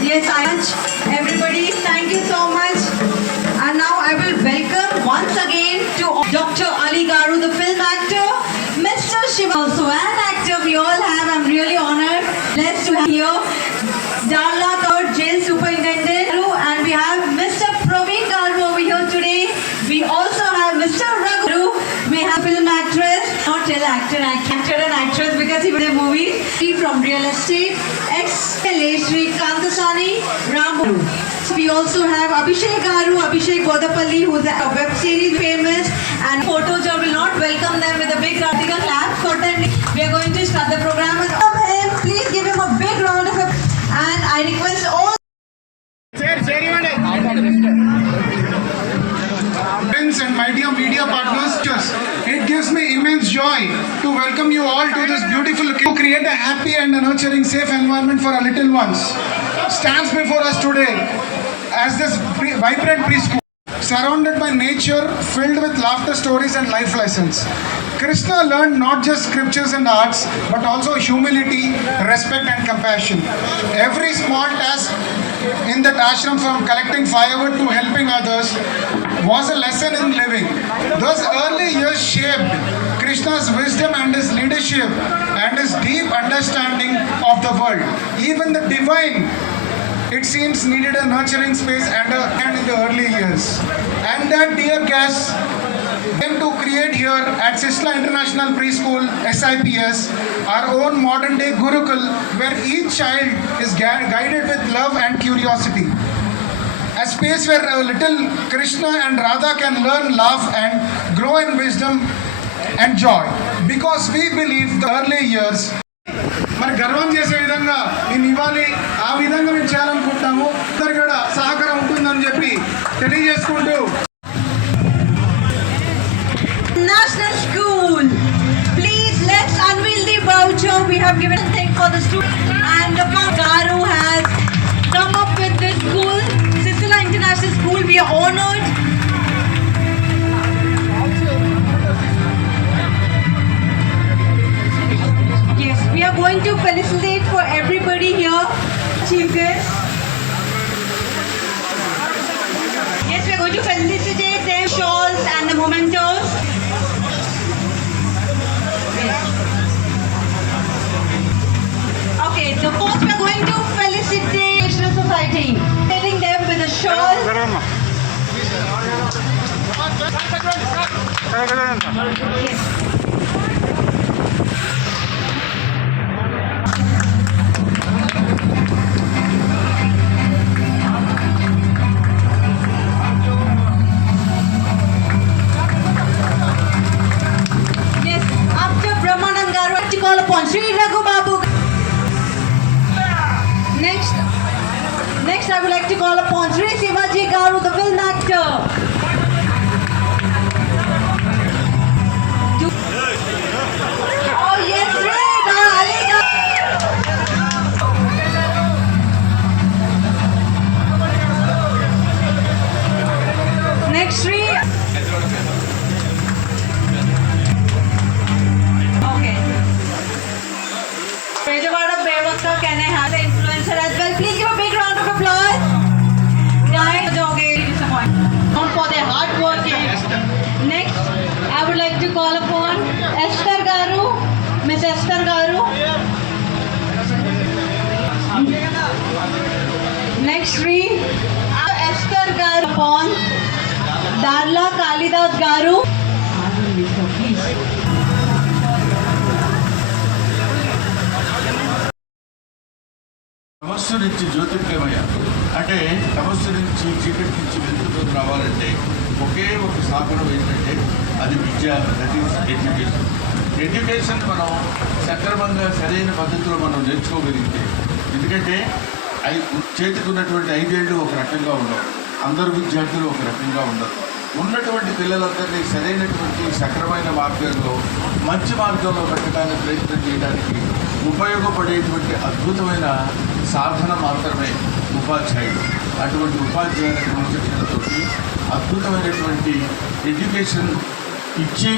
Yes, everybody, thank you so much. And now I will welcome once again to Dr. Ali Garu, the film actor, Mr. Also an actor we all have. I'm really honored, blessed to actor, actor and actress because he made a movie from real estate. Ex-LA Sri Kantasani Ramu. We also have Abhishek Garu, Abhishek Bodapalli, who's a web series famous, and photos. I will not welcome them with a big of clap. Certainly, we are going to start the program with him. Please give him a big round of applause. And I request all. Friends and my dear media partners, it gives me immense joy welcome you all to this beautiful to create a happy and a nurturing, safe environment for our little ones. Stands before us today as this pre- vibrant preschool, surrounded by nature, filled with laughter stories and life lessons. Krishna learned not just scriptures and arts, but also humility, respect, and compassion. Every small task in that ashram from collecting firewood to helping others was a lesson in living. Those early years shaped Krishna's wisdom and his leadership and his deep understanding of the world. Even the divine, it seems, needed a nurturing space and a hand in the early years. And that, dear guests, came to create here at Sisla International Preschool, SIPS, our own modern day Gurukul, where each child is gui- guided with love and curiosity. A space where a little Krishna and Radha can learn, laugh, and grow in wisdom enjoy because Because believe the early years మరి గర్వం చేసే విధంగా మేము ఇవ్వాలి. ఆ విధంగా మేము చేయాలనుకుంటాము అందరు కూడా సహకారం ఉంటుందని చెప్పి తెలియజేసుకుంటూ felicitate for everybody here. Guest. Yes, we are going to felicitate them, shawls and the mementos. Okay, the first we are going to felicitate National Society, telling them with a shawl. Yes. Next, next I would like to call upon Sri Sivaji Garu, the film actor. Shri ఎస్కర్ గారు pan Darla Kalidas గారు. తమస్సు నుంచి జ్యోతిర్గమయ అంటే తమస్సు నుంచి చీకటి నుంచి వెలుగులోకి రావాలంటే ఒకే ఒక సాధనం ఏంటంటే అది విద్య దట్ ఈస్ ఎడ్యుకేషన్ ఎడ్యుకేషన్ మనం సక్రమంగా సరైన పద్ధతిలో మనం నేర్చుకోగలిగితే ఎందుకంటే చేతికి ఉన్నటువంటి ఐదేళ్ళు ఒక రకంగా ఉండవు. అందరు విద్యార్థులు ఒక రకంగా ఉండరు. ఉన్నటువంటి పిల్లలందరినీ సరైనటువంటి సక్రమైన మార్గంలో మంచి మార్గంలో పెట్టడానికి ప్రయత్నం చేయడానికి ఉపయోగపడేటువంటి అద్భుతమైన సాధన మాత్రమే ఉపాధ్యాయుడు. అటువంటి ఉపాధ్యాయుల క్రమశిక్షణతో అద్భుతమైనటువంటి ఎడ్యుకేషన్ ఇచ్చి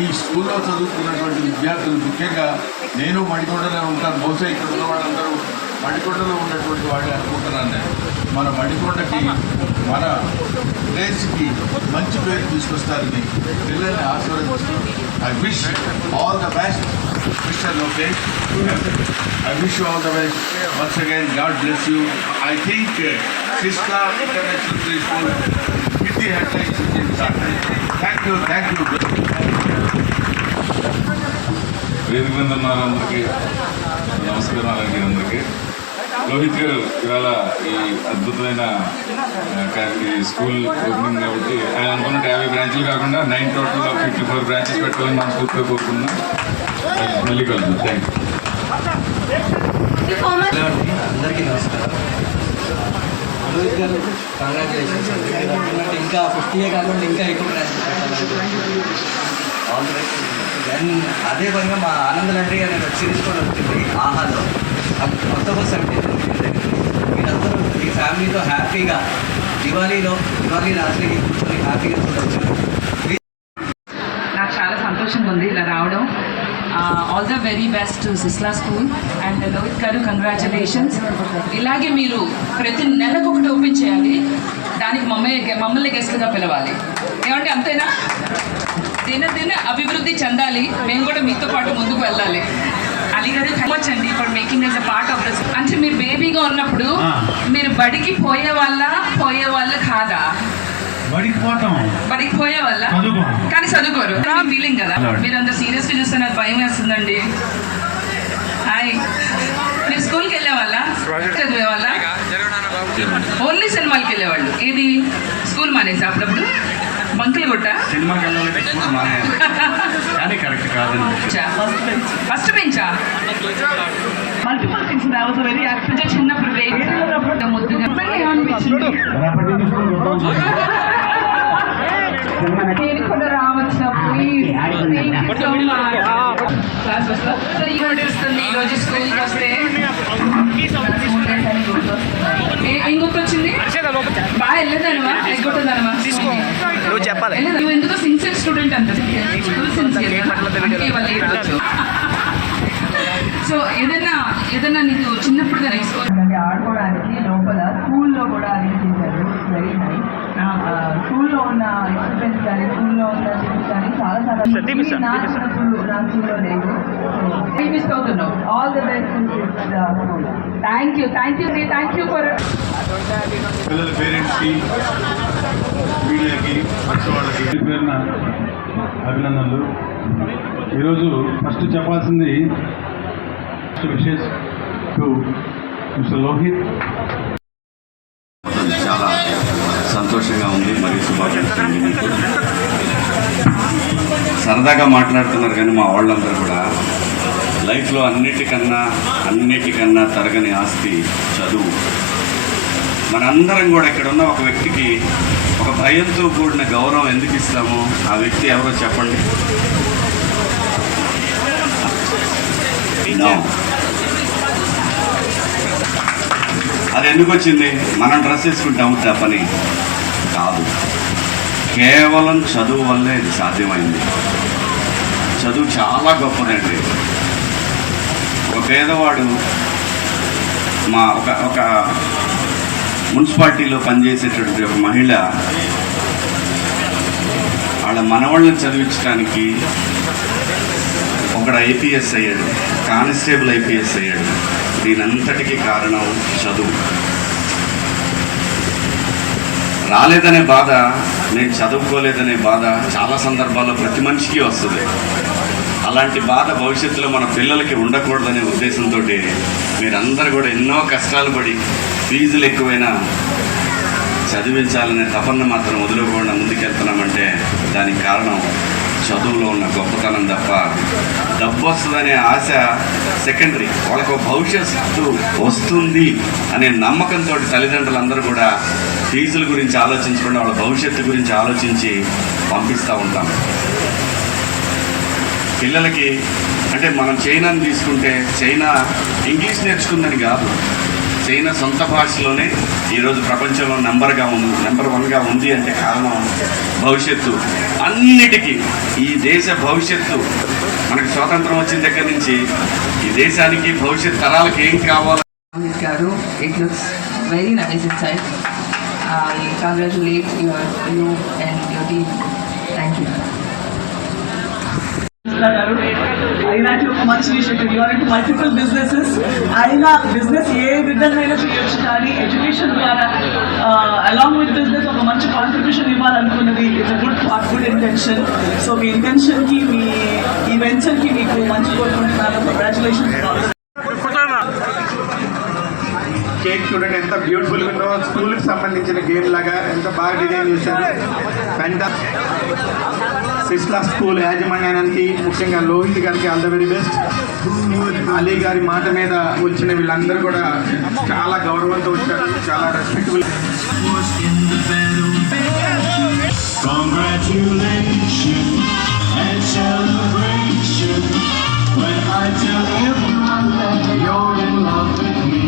ఈ స్కూల్లో చదువుకున్నటువంటి విద్యార్థులు ముఖ్యంగా నేను మడికొండనే ఉంటాను. బహుశా ఇక్కడ ఉన్న వాళ్ళందరూ మడికొండలో ఉన్నటువంటి వాళ్ళు అనుకుంటున్నాను నేను. మన మడికొండకి మన ప్లేస్కి మంచి పేరు తీసుకొస్తారని పిల్లల్ని ఆశీర్వదిస్తూ I wish all the best mister Lokesh I wish all the best once again God bless you I think Siska international play school hit the headlines thank you thank you వేదిక మీద ఉన్న వాళ్ళందరికీ నమస్కారాలండి అందరికీ. రోహిత్ గారు ఇవాళ ఈ అద్భుతమైన స్కూల్ ఓపెనింగ్ కాబట్టి ఆయన అనుకున్నట్టు యాభై బ్రాంచ్లు కాకుండా nine total fifty four branches పెట్టాలని మనం మనస్ఫూర్తిగా కోరుకున్నాం మళ్ళీ కలుద్దాం. థ్యాంక్ యూ అందరికీ నమస్కారం. రోహిత్ గారు కంగ్రాచులేషన్స్ అండి ఇంకా ఫిఫ్టీ కాకుండా ఇంకా ఎక్కువ బ్రాంచెస్ పెట్టాలని ఆల్ ది అదే పనిగా మా ఆనంద్ లాంటి గారు వెబ్ సిరీస్ కూడా వచ్చింది ఆహాలో. అది అంటే మీరందరూ మీ ఫ్యామిలీతో హ్యాపీగా దివాళీలో దివాళీ రాత్రి కూర్చొని హ్యాపీగా చూడవచ్చు నాకు చాలా సంతోషంగా ఉంది ఇలా రావడం. All the very best Sisla school and Lohith గారు కంగ్రాచులేషన్స్ ఇలాగే మీరు ప్రతి నెలకు ఒకటి ఓపెన్ చేయాలి. దానికి మమ్మల్ని మమ్మల్ని గెస్ట్గా పిలవాలి. ఏమంటే అంతేనా? దిన దిన అభివృద్ధి చెందాలి. మేము కూడా మీతో పాటు ముందుకు వెళ్ళాలి. అలీ గారు థ్యాంక్ అండి for making us a part of this అంటే మీరు బేబీగా ఉన్నప్పుడు మీరు బడికి పోయే వాళ్ళ పోయే వాళ్ళు కాదా? బడికి పోతాం. బడికి పోయే వాళ్ళ. కానీ చదువుకోరు. ఫీలింగ్ కదా మీరు అంత సీరియస్గా చూస్తే నాకు భయం వేస్తుందండి. హాయ్ మీరు స్కూల్కి వెళ్ళే వాళ్ళ? చదివే వాళ్ళ? ఓన్లీ సినిమాలకి వెళ్ళేవాళ్ళు. ఏది? స్కూల్ మానేసి అప్పుడప్పుడు? బంకులు కొట్ట సినిమాకి వెళ్ళాలంటే కానీ కరెక్ట్ కాదండి first బెంచా multiple things was very active చిన్నప్పుడు రేపు ముద్దుగా ఏమనిపించింది నేను కూడా రావచ్చు ప్లీజ్ క్లాస్ వస్తా ఈ రోజు స్కూల్కి వస్తే బాగా ఎగ్గొట్టదానమా నువ్వు చెప్పాలి. నువ్వు ఎందుకో సిన్సియర్ స్టూడెంట్ అంత సో ఏదైనా ఏదైనా నీకు చిన్నప్పుడు అంటే ఆడుకోవడానికి లోపల స్కూల్లో కూడా అరేంజ్ చేశారు. వెరీ నైస్ స్కూల్లో ఉన్న ఎక్స్పీరియన్స్ కానీ స్కూల్లో ఉన్న థింగ్స్ కానీ చాలా చాలా నా స్కూల్లో లేదు. మిస్ అవుతున్నావు all the best thank you thank you thank you for పిల్లల పేరెంట్స్కి మీడియాకి మంచి వాళ్ళకి పేరు పేరున అభినందనలు. ఈరోజు ఫస్ట్ చెప్పాల్సింది విషెస్ టు మిస్టర్ లోహిత్. చాలా సంతోషంగా ఉంది. మరియు శుభాకాంక్షలు. మీకు సరదాగా మాట్లాడుతున్నారు కానీ మా వాళ్ళందరూ కూడా లైఫ్లో అన్నిటికన్నా అన్నిటికన్నా తరగని ఆస్తి చదువు. మనందరం కూడా ఇక్కడ ఉన్న ఒక వ్యక్తికి ఒక భయంతో కూడిన గౌరవం ఎందుకు ఇస్తాము ఆ వ్యక్తి ఎవరో చెప్పండి? అది ఎందుకు వచ్చింది? మనం డ్రెస్ వేసుకుంటాము తప్పని. కాదు. కేవలం చదువు వల్లే ఇది సాధ్యమైంది. చదువు చాలా గొప్పదండి. పేదవాడు మా ఒక ఒక మున్సిపాలిటీలో పనిచేసేటటువంటి ఒక మహిళ వాళ్ళ మనవాళ్ళని చదివించడానికి ఒకడు ఐపీఎస్ అయ్యాడు కానిస్టేబుల్ ఐపీఎస్ అయ్యాడు. దీనంతటికీ కారణం చదువు. రాలేదనే బాధ నేను చదువుకోలేదనే బాధ చాలా సందర్భాల్లో ప్రతి మనిషికి వస్తుంది. అలాంటి బాధ భవిష్యత్తులో మన పిల్లలకి ఉండకూడదనే ఉద్దేశంతో మీరందరూ కూడా ఎన్నో కష్టాలు పడి ఫీజులు ఎక్కువైనా చదివించాలనే తపన మాత్రం వదులుకోకుండా ముందుకెళ్తున్నామంటే దానికి కారణం చదువులో ఉన్న గొప్పతనం తప్ప డబ్బు వస్తుందనే ఆశ సెకండరీ. వాళ్ళకు భవిష్యత్తు వస్తుంది అనే నమ్మకంతో తల్లిదండ్రులందరూ కూడా ఫీజుల గురించి ఆలోచించకుండా వాళ్ళ భవిష్యత్తు గురించి ఆలోచించి పంపిస్తూ ఉంటాం. పిల్లలకి అంటే మనం చైనాని తీసుకుంటే చైనా ఇంగ్లీష్ నేర్చుకుందని కాదు. చైనా సొంత భాషలోనే ఈరోజు ప్రపంచంలో నెంబర్గా ఉంది నెంబర్ వన్గా ఉంది అంటే కారణం భవిష్యత్తు. అన్నిటికీ ఈ దేశ భవిష్యత్తు మనకు స్వాతంత్రం వచ్చిన దగ్గర నుంచి ఈ దేశానికి భవిష్యత్ తరాలకు ఏం కావాలో? గారు it looks very nice it side congratulate your, you and your team. గారు. మంచి విషయం యూఆర్ మల్టిపుల్ బిజినెసెస్ అయినా బిజినెస్ ఏ విధంగా చేయొచ్చు కానీ ఎడ్యుకేషన్ ద్వారా అలాంగ్ విత్ బిజినెస్ ఒక మంచి contribution ఇవ్వాలనుకున్నది it's good part good intention so మీ ఇంటెన్షన్కి మీ ఈ వెంచర్కి మీకు మంచి కోరుకుంటున్నాను. కంగ్రాచులేషన్స్ కేక్ చూడండి ఎంత బ్యూటిఫుల్ ఉందో. స్కూల్కి సంబంధించిన గేమ్ లాగా ఎంత బాగా డిజైన్ చేశారు. పెంట సిస్లా స్కూల్ యాజమాన్యానికి ముఖ్యంగా లోహిత్ గారికి all the very best Ali గారి మాట మీద వచ్చిన వీళ్ళందరూ కూడా చాలా గౌరవంతో వచ్చారు చాలా respectable Congratulations and celebration when I tell everyone that you're in love with me.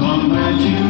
Congratulations.